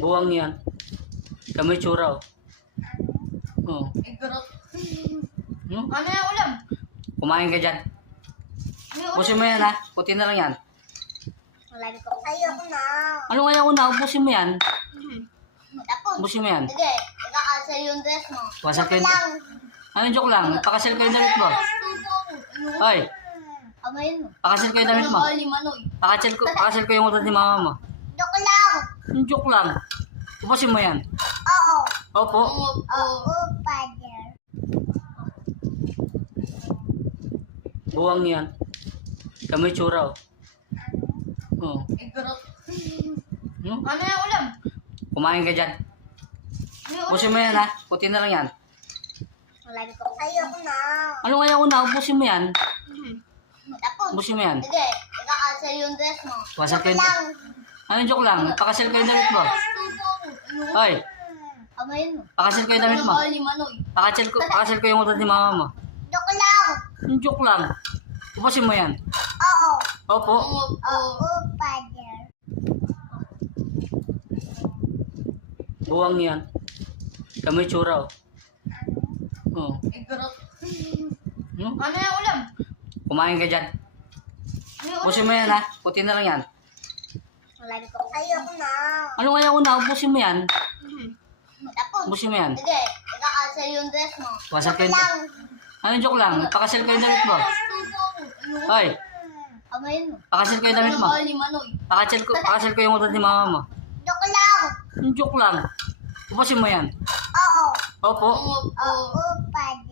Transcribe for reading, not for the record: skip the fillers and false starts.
Buwang yan. Kamay tsura, oh. Oh. Igarot. Hmm? Ano yung ulam? Kumain ka dyan. Ano yung ulam? Ubusin mo yan, ha? Puti na lang yan. Ayoko na. Ano kaya ko na? Ubusin mo yan. Ako. Ubusin mo yan. Sige, ika-cancel yung dress mo. Wasal kayo. Lang. Ano joke lang? Pakasal kayo damit mo. Hoy, Amayin mo. pakasal kayo damit mo. Ano yung manoy? Pakasal ko yung utot ni mama mo. Joke lang. Yung joke lang. Ubusin mo yan. Oo. Opo. Oo, father. Buwang yan. Kamay tsura, oh. Oh. Igarot. Hmm? Ano yung ulam? Kumain ka dyan. Ano yung ulam? Ubusin mo yan, ha? Puti na lang yan. Ayoko na. Ano kaya ko na? Ubusin mo yan. Ako. Ubusin mo yan. Sige, ika-cancel yung dress mo. Wasal kayo. Lang. Ano joke lang? Pakasal kayo damit mo. Hoy, Amayin mo. pakasal kayo damit mo. Ano yung manoy? Pakasal ko yung utot ni mama mo. Joke lang. Yung joke lang. Ubusin mo yan. Oo. Opo. Oo, father. Buwang yan. Kamay tsura, oh. Oh. Igarot. Hmm? Ano yung ulam? Kumain ka dyan. Ano yung ulam? Ubusin mo yan, ha? Puti na lang yan. Ayoko na. Ano kaya ko na? Ubusin mo yan. Ako. Ubusin mo yan. Sige, ika-cancel yung dress mo. Wasal kayo. Lang. Ano joke lang? Pakasal kayo damit mo. Hoy, Amayin mo. pakasal kayo damit mo. Ano yung manoy? Pakasal ko yung utot ni mama mo. Joke lang. Yung joke lang. Ubusin mo yan. Oo. Opo. Oo, father.